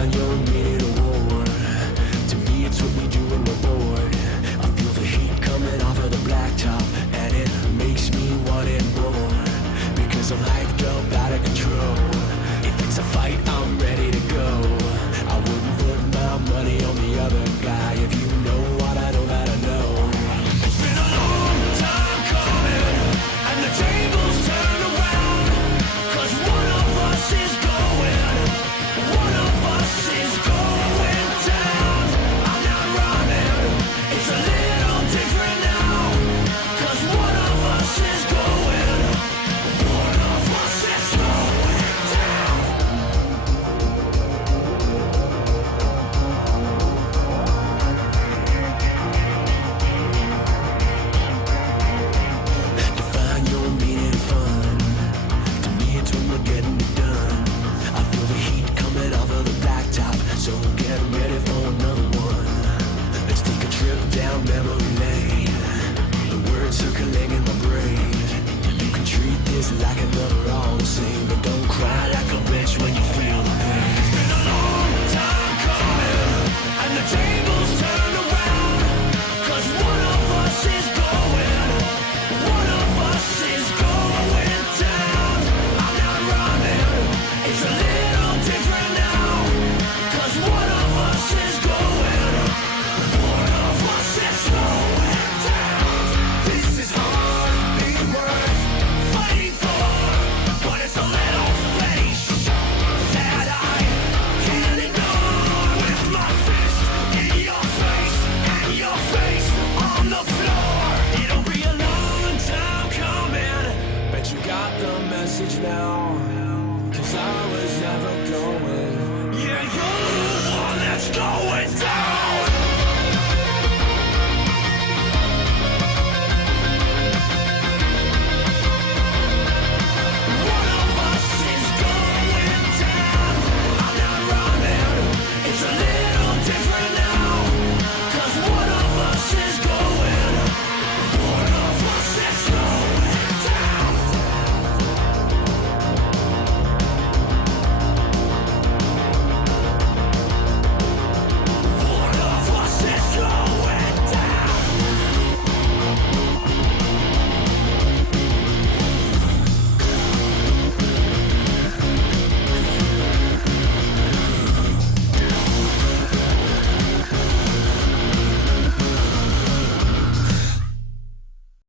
find your meaning of war. To me it's what we do when we're bored. I feel the heat coming off of the blacktop, and it makes me want it more, because I'm hyped up, out of control. If it's a fight, I'm ready to go. I wouldn't put my money on the other guy. If you know what I know that I know. It's been a long time coming, and the tables turn around, 'cause one of us is going, one of us is going down. I'm not running, it's a little different now, 'cause one of us is going, one of us is going down. Define your meaning of fun. To me it's when we're getting it done. I feel the heat coming off of the blacktop, so get ready for another one. Let's take a trip down memory lane. The words circling in my brain. You can treat this like another all the same, but don't cry like a bitch when you feel the pain. It's been a long time coming, and the tables turn around, 'cause one of us is going, one of us is going down. I'm not running, it's a little different now, 'cause one of us is going, one of us is going down. This is hard, big words, fighting for, but it's a little place that I can't ignore. With my fist in your face, and your face on the floor. It'll be a long time coming, bet you got the message now, 'cause I was never going. Yeah, you're the one that's going down.